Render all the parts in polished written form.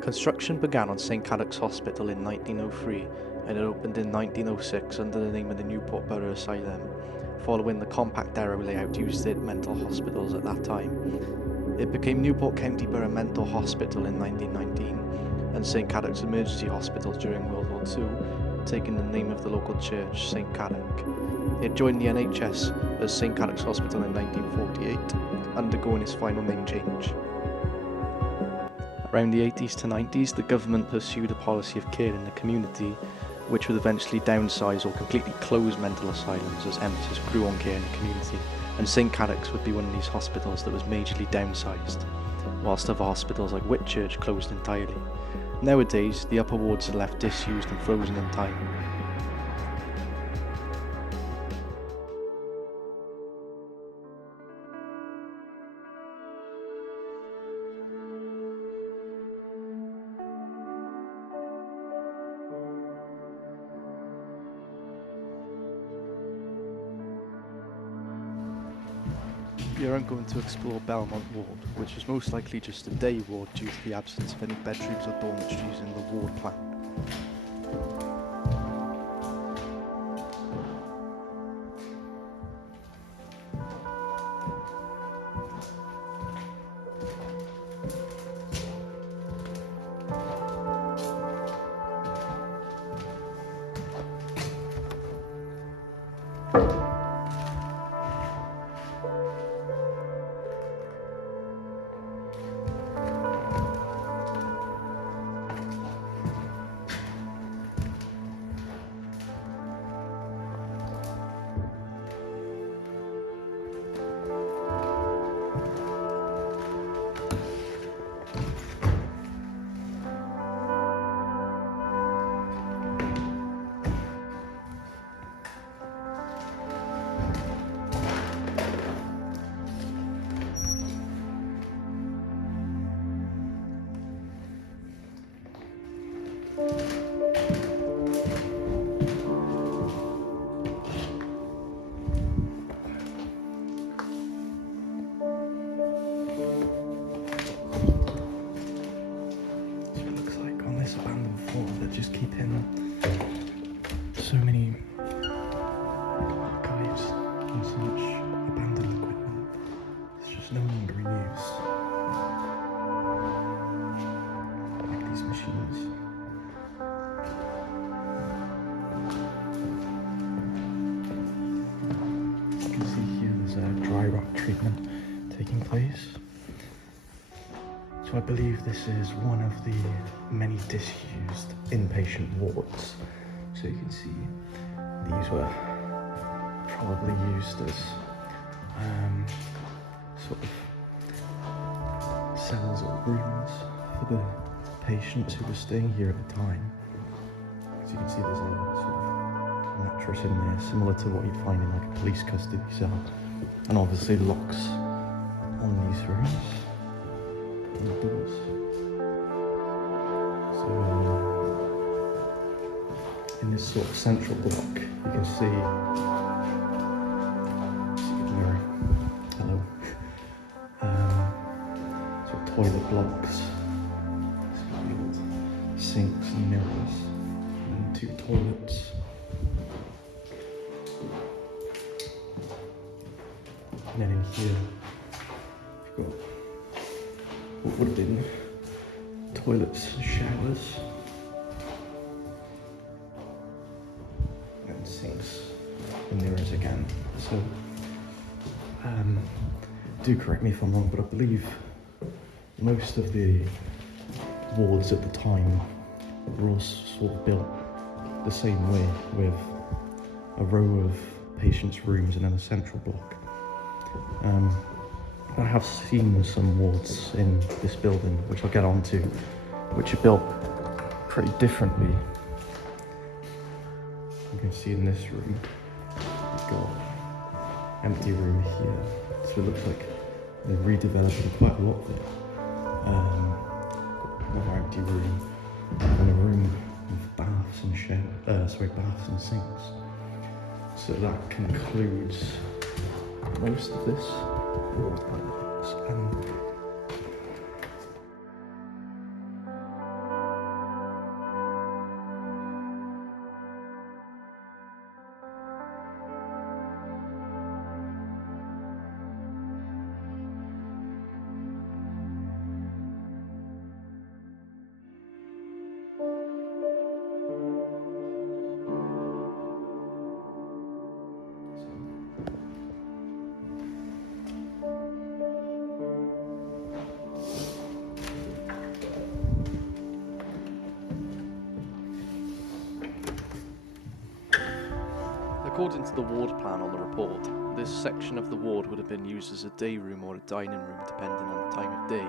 Construction began on St Cadoc's Hospital in 1903 and it opened in 1906 under the name of the Newport Borough Asylum, following the compact era layout used in mental hospitals at that time. It became Newport County Borough Mental Hospital in 1919 and St Cadoc's Emergency Hospital during World War II, taking the name of the local church, St Cadoc. It joined the NHS as St Cadoc's Hospital in 1948, undergoing its final name change. Around the 80s to 90s, the government pursued a policy of care in the community, which would eventually downsize or completely close mental asylums as emphasis grew on care in the community, and St Cadoc's would be one of these hospitals that was majorly downsized, whilst other hospitals like Whitchurch closed entirely. Nowadays, the upper wards are left disused and frozen in time. Here I'm going to explore Belmont Ward, which is most likely just a day ward due to the absence of any bedrooms or dormitories in the ward plan. Just keeping so many archives and so much abandoned equipment. It's just no longer in use. Like these machines. You can see here there's a dry rot treatment taking place. So I believe this is one of the many disused inpatient wards. So you can see these were probably used as sort of cells or rooms for the patients who were staying here at the time. As you can see, there's a sort of mattress in there, similar to what you'd find in like a police custody cell, and obviously locks on these rooms. Doors. So in this sort of central block, you can see mirror. Hello. Sort of toilet blocks, sinks and mirrors, and two toilets. And then in here, you've got what would have been toilets and showers, and sinks and mirrors again. So, do correct me if I'm wrong, but I believe most of the wards at the time were all sort of built the same way, with a row of patients' rooms and then a central block. I have seen some wards in this building, which I'll get onto, which are built pretty differently. You can see in this room, we've got empty room here. So it looks like they're redeveloping quite a lot there. Got another empty room, and a room with baths and baths and sinks. So that concludes most of this ward by the looks. According to the ward plan on the report, this section of the ward would have been used as a day room or a dining room depending on the time of day,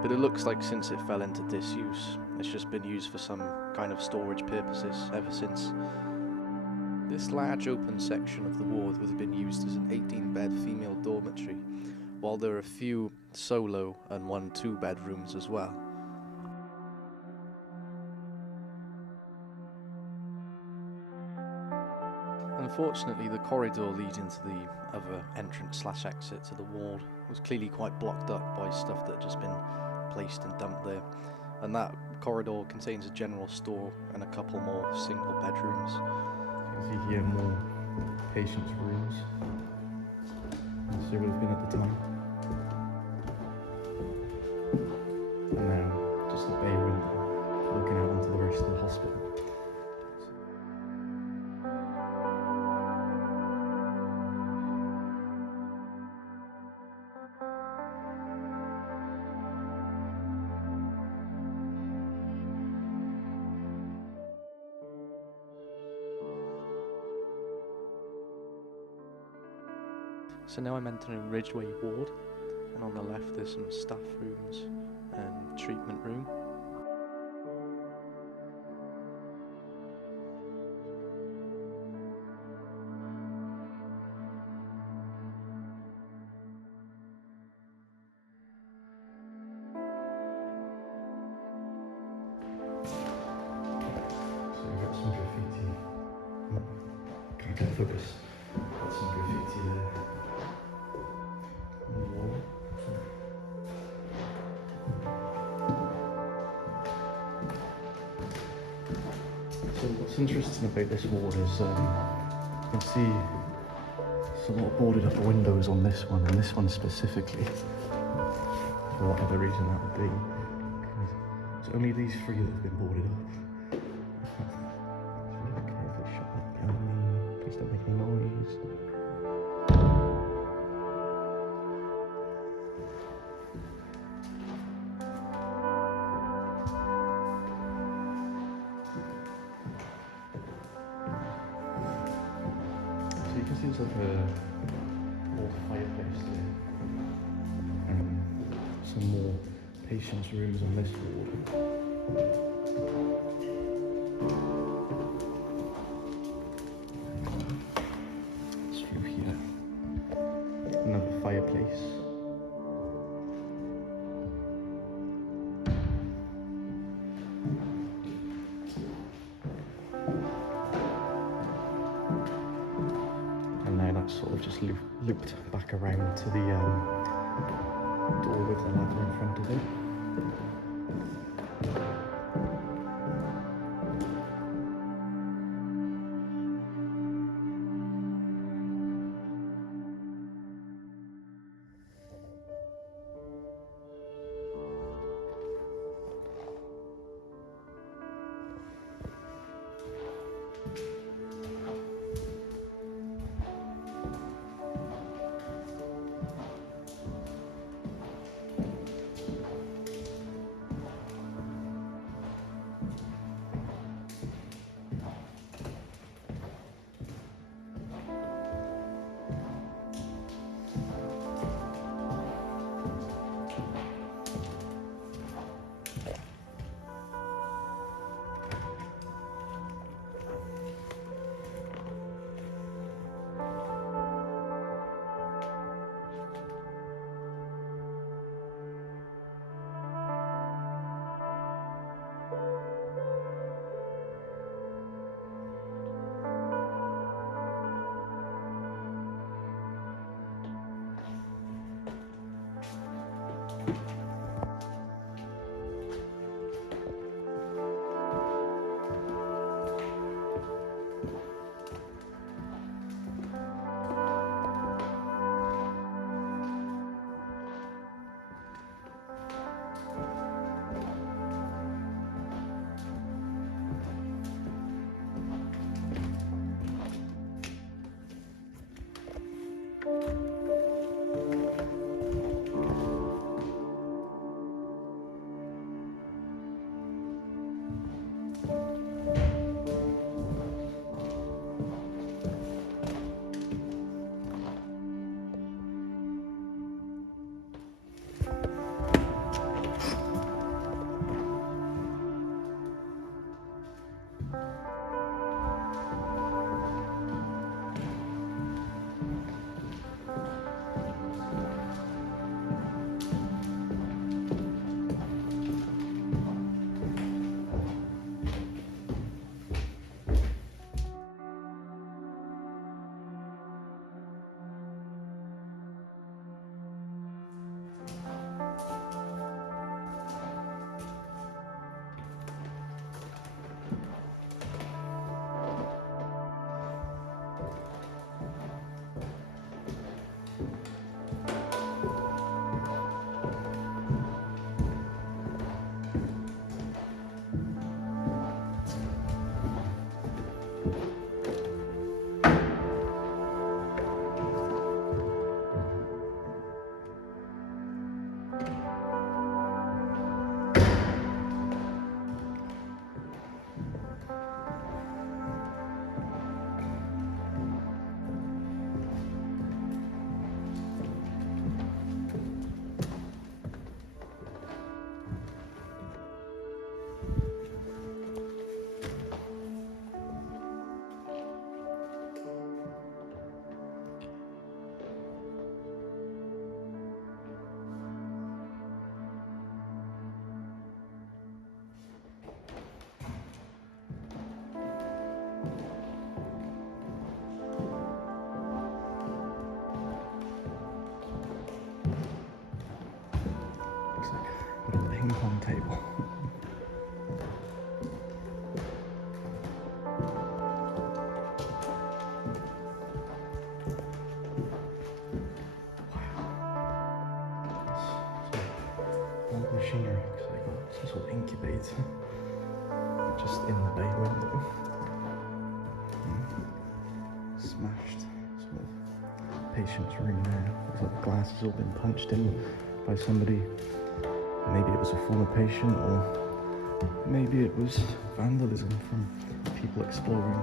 but it looks like since it fell into disuse, it's just been used for some kind of storage purposes ever since. This large open section of the ward would have been used as an 18-bed female dormitory, while there are a few solo and 1 2-bed rooms as well. Unfortunately, the corridor leading to the other entrance/exit to the ward was clearly quite blocked up by stuff that had just been placed and dumped there, and that corridor contains a general store and a couple more single bedrooms. You can see here more patients' rooms, as they would have been at the time. And now, just the bay window looking out onto the rest of the hospital. So now I'm entering Ridgeway Ward, and on the left there's some staff rooms and treatment room. So we've got some graffiti. Can't get focus. Got some graffiti there. On the wall. So what's interesting about this ward is you can see there's a lot of boarded up windows on this one, and this one specifically, for whatever reason that would be. It's only these 3 that have been boarded up. Really carefully shut that behind me. Please don't make any noise. So you can see there's like a old fireplace there. Some more patients' rooms on this ward. This view here. Another fireplace. And now that's sort of just looped back around to the door with the ladder in front of it. table. Old machinery, because they got some sort of incubator just in the bay window. Smashed sort of patient's room there. Looks like the glass has all been punched in by somebody. Maybe it was a former patient, or maybe it was vandalism from people exploring